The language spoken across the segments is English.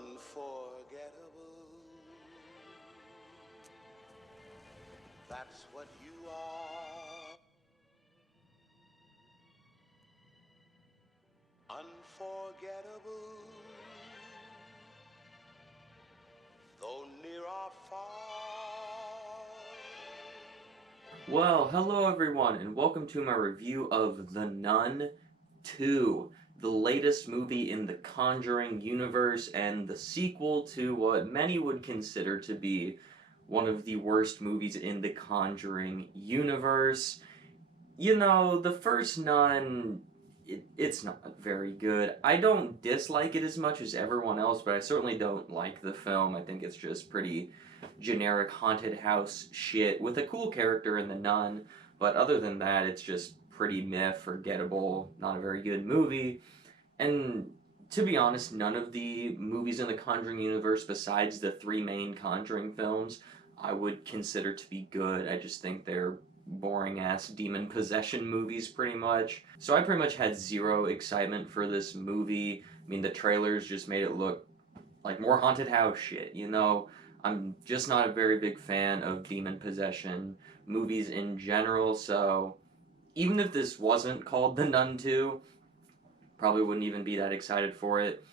Unforgettable. That's what you are. Unforgettable. Though near or far. Well, hello everyone, and welcome to my review of The Nun 2, the latest movie in the Conjuring universe and the sequel to what many would consider to be one of the worst movies in the Conjuring universe. You know, the first Nun, it's not very good. I don't dislike it as much as everyone else, but I certainly don't like the film. I think it's just pretty generic haunted house shit with a cool character in the Nun, but other than that, it's just pretty meh, forgettable, not a very good movie. And to be honest, none of the movies in the Conjuring universe, besides the three main Conjuring films, I would consider to be good. I just think they're boring ass demon possession movies pretty much. So I pretty much had zero excitement for this movie. I mean, the trailers just made it look like more haunted house shit, you know? I'm just not a very big fan of demon possession movies in general, so even if this wasn't called The Nun 2, probably wouldn't even be that excited for it.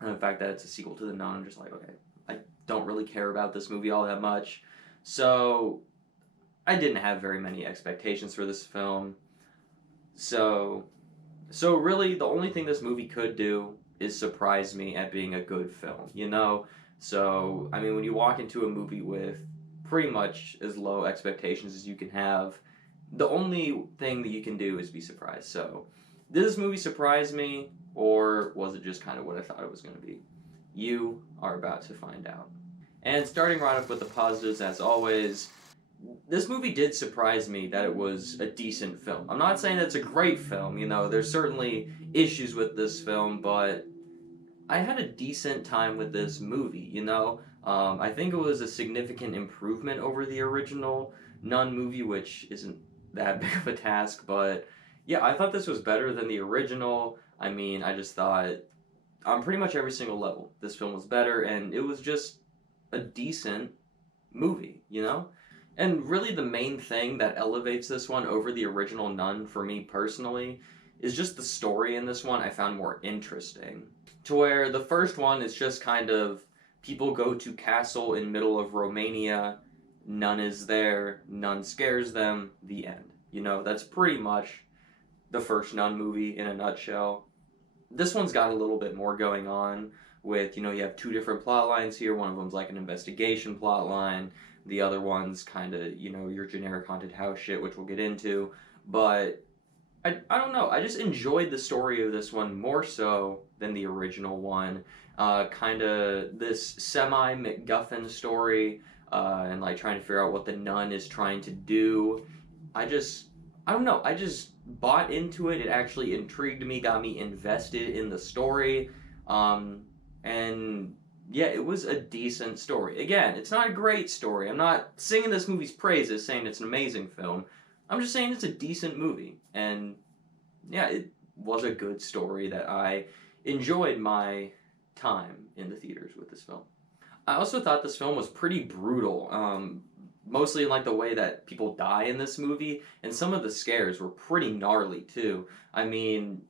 And the fact that it's a sequel to The Nun, I'm just like, okay, I don't really care about this movie all that much. So I didn't have very many expectations for this film. So really the only thing this movie could do is surprise me at being a good film, you know? So, I mean, when you walk into a movie with pretty much as low expectations as you can have, the only thing that you can do is be surprised. So, did this movie surprise me, or was it just kind of what I thought it was going to be? You are about to find out. And starting right off with the positives, as always, this movie did surprise me that it was a decent film. I'm not saying it's a great film, you know, there's certainly issues with this film, but I had a decent time with this movie, you know? I think it was a significant improvement over the original Nun movie, which isn't that big of a task, but yeah, I thought this was better than the original. I mean, I just thought on pretty much every single level, this film was better, and it was just a decent movie, you know? And really, the main thing that elevates this one over the original Nun for me personally is just the story in this one I found more interesting. To where the first one is just kind of people go to castle in middle of Romania, Nun is there, Nun scares them, the end. You know, that's pretty much the first Nun movie in a nutshell. This one's got a little bit more going on with, you know, you have two different plot lines here. One of them's like an investigation plot line. The other one's kind of, you know, your generic haunted house shit, which we'll get into. But I don't know. I just enjoyed the story of this one more so than the original one. Kind of this semi MacGuffin story, and like trying to figure out what the nun is trying to do. I don't know. I just bought into it. It actually intrigued me, got me invested in the story. Um, and yeah, it was a decent story. Again, it's not a great story. I'm not singing this movie's praises, saying it's an amazing film. I'm just saying it's a decent movie. And yeah, it was a good story that I enjoyed my time in the theaters with this film. I also thought this film was pretty brutal. Mostly in like the way that people die in this movie, and some of the scares were pretty gnarly too. I mean,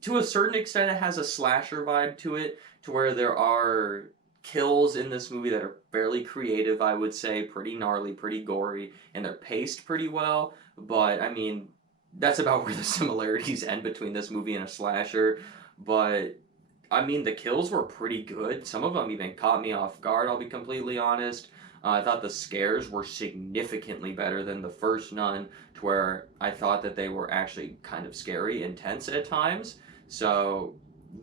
to a certain extent, it has a slasher vibe to it, to where there are kills in this movie that are fairly creative, I would say, pretty gnarly, pretty gory, and they're paced pretty well. But I mean, that's about where the similarities end between this movie and a slasher. But I mean, the kills were pretty good. Some of them even caught me off guard, I'll be completely honest. I thought the scares were significantly better than the first Nun, to where I thought that they were actually kind of scary, intense at times. So,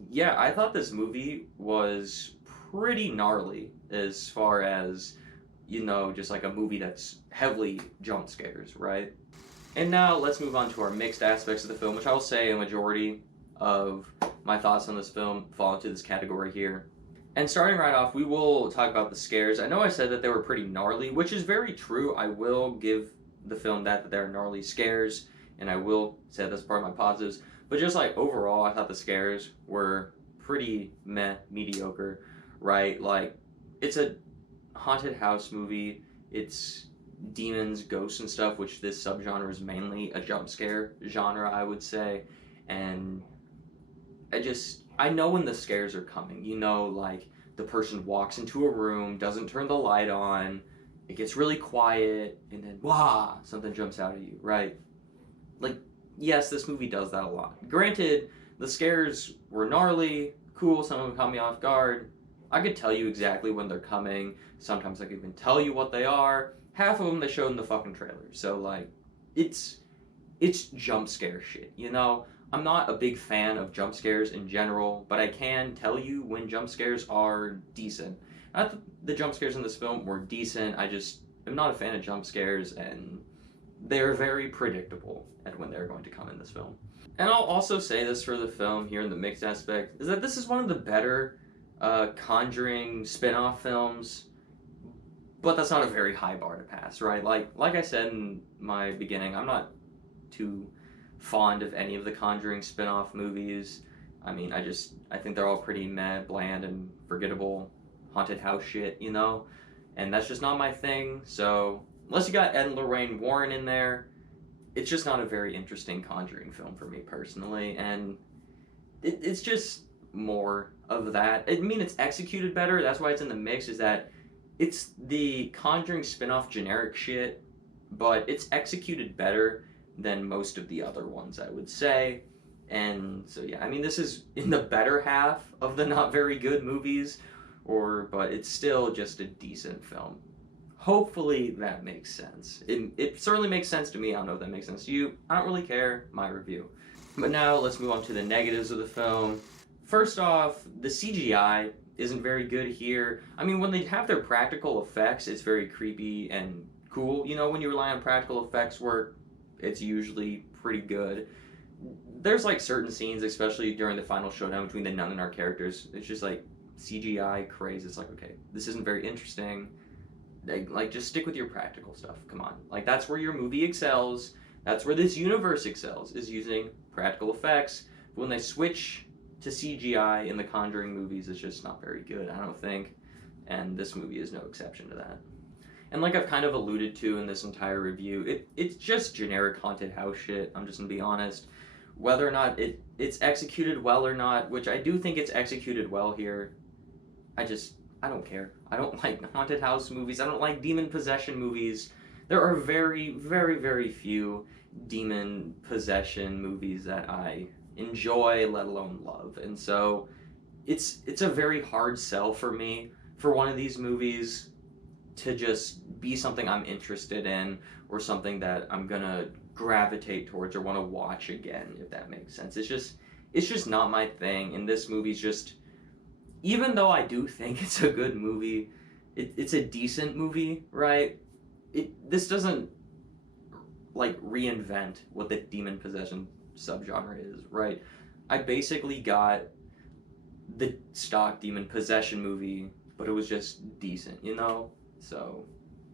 yeah, I thought this movie was pretty gnarly as far as, you know, just like a movie that's heavily jump scares, right? And now let's move on to our mixed aspects of the film, which I will say a majority of my thoughts on this film fall into this category here. And starting right off, we will talk about the scares. I know I said that they were pretty gnarly, which is very true. I will give the film that they're gnarly scares, and I will say that's part of my positives. But just like overall, I thought the scares were pretty meh, mediocre. right? Like, it's a haunted house movie. It's demons, ghosts, and stuff, which this subgenre is mainly a jump scare genre, I would say. And I know when the scares are coming. You know, like, the person walks into a room, doesn't turn the light on, it gets really quiet, and then, wah, something jumps out at you, right? Like, yes, this movie does that a lot. Granted, the scares were gnarly, cool, some of them caught me off guard. I could tell you exactly when they're coming. Sometimes I could even tell you what they are. Half of them they showed in the fucking trailer. So, like, it's jump scare shit, you know? I'm not a big fan of jump scares in general, but I can tell you when jump scares are decent. I thought the jump scares in this film were decent. I just am not a fan of jump scares, and they're very predictable at when they're going to come in this film. And I'll also say this for the film here in the mixed aspect, is that this is one of the better Conjuring spin-off films, but that's not a very high bar to pass, right? Like I said in my beginning, I'm not too fond of any of the Conjuring spin-off movies. I mean, I think they're all pretty meh, bland, and forgettable haunted house shit, you know? And that's just not my thing, so unless you got Ed and Lorraine Warren in there, it's just not a very interesting Conjuring film for me personally, and it's just more of that. I mean, it's executed better, that's why it's in the mix, is that it's the Conjuring spin-off generic shit, but it's executed better than most of the other ones, I would say. And so yeah, I mean, this is in the better half of the not very good movies, but it's still just a decent film. Hopefully that makes sense. It certainly makes sense to me. I don't know if that makes sense to you. I don't really care. My review. But now let's move on to the negatives of the film. First off, the CGI isn't very good here. I mean, when they have their practical effects, it's very creepy and cool. You know, when you rely on practical effects work, it's usually pretty good. There's like certain scenes, especially during the final showdown between the nun and our characters, it's just like CGI craze. It's like, okay, this isn't very interesting. Like, just stick with your practical stuff. Come on. Like, that's where your movie excels. That's where this universe excels, is using practical effects. But when they switch to CGI in the Conjuring movies, it's just not very good, I don't think. And this movie is no exception to that. And like I've kind of alluded to in this entire review, it's just generic haunted house shit, I'm just gonna be honest. Whether or not it's executed well or not, which I do think it's executed well here, I don't care. I don't like haunted house movies, I don't like demon possession movies. There are very, very, very few demon possession movies that I enjoy, let alone love. And so it's a very hard sell for me for one of these movies to just be something I'm interested in, or something that I'm gonna gravitate towards or want to watch again, if that makes sense. It's just not my thing, and this movie's just, even though I do think it's a good movie, it's a decent movie, right? This doesn't like reinvent what the demon possession subgenre is, right? I basically got the stock demon possession movie, but it was just decent, you know? So,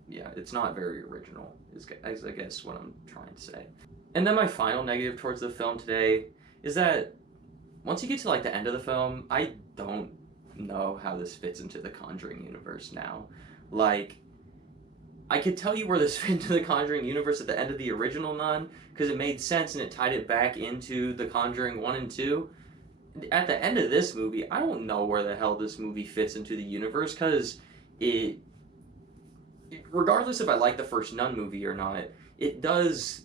yeah, it's not very original, is I guess what I'm trying to say. And then my final negative towards the film today is that once you get to like the end of the film, I don't know how this fits into the Conjuring universe now. Like, I could tell you where this fit into the Conjuring universe at the end of the original Nun, because it made sense and it tied it back into the Conjuring 1 and 2. At the end of this movie, I don't know where the hell this movie fits into the universe, because regardless if I like the first Nun movie or not, it does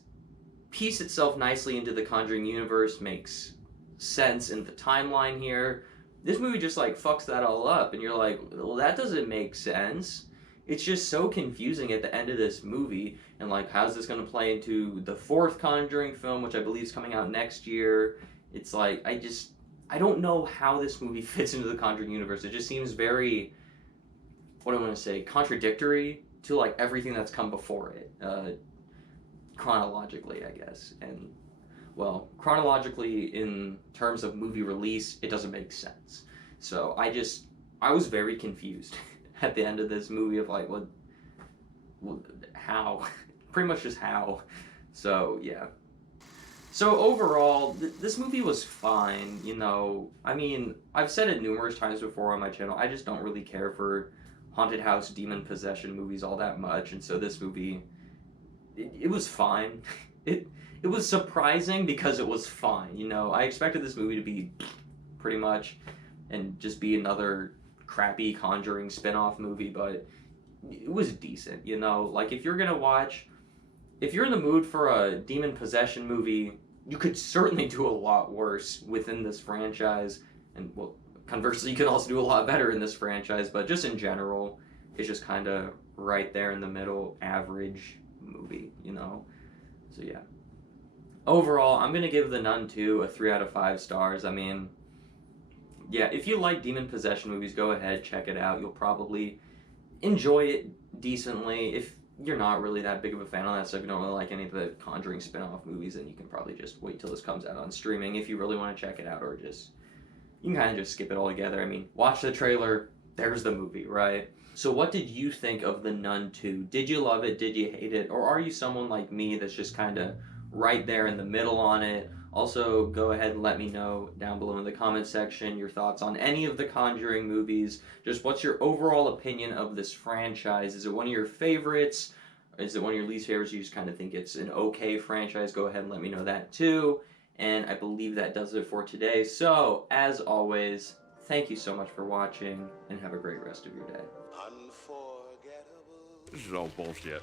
piece itself nicely into the Conjuring universe, makes sense in the timeline here. This movie just like fucks that all up, and you're like, well, that doesn't make sense. It's just so confusing at the end of this movie, and like, how's this going to play into the fourth Conjuring film, which I believe is coming out next year? It's like, I don't know how this movie fits into the Conjuring universe. It just seems very, what do I want to say, contradictory to like everything that's come before it, chronologically, I guess. And well, chronologically in terms of movie release, it doesn't make sense. So I was very confused at the end of this movie of like, what how? Pretty much just how. So yeah. So overall, this movie was fine, you know. I mean, I've said it numerous times before on my channel. I just don't really care for haunted house, demon possession movies all that much, and so this movie, it was fine. It was surprising because it was fine, you know. I expected this movie to be pretty much and just be another crappy Conjuring spin-off movie, but it was decent, you know. Like if you're in the mood for a demon possession movie, you could certainly do a lot worse within this franchise, and well, conversely, you could also do a lot better in this franchise. But just in general, it's just kind of right there in the middle, average movie, you know. So yeah. Overall, I'm gonna give The Nun 2 a 3 out of 5 stars. I mean, yeah, if you like demon possession movies, go ahead, check it out. You'll probably enjoy it decently. If you're not really that big of a fan of that stuff, you don't really like any of the Conjuring spin-off movies, then you can probably just wait till this comes out on streaming if you really want to check it out, or just, you can kind of just skip it all together. I mean, watch the trailer, there's the movie, right? So what did you think of The Nun 2? Did you love it? Did you hate it? Or are you someone like me that's just kind of right there in the middle on it? Also, go ahead and let me know down below in the comment section your thoughts on any of the Conjuring movies. Just what's your overall opinion of this franchise? Is it one of your favorites? Is it one of your least favorites? You just kind of think it's an okay franchise? Go ahead and let me know that too. And I believe that does it for today. So, as always, thank you so much for watching, and have a great rest of your day. Unforgettable. This is all bullshit.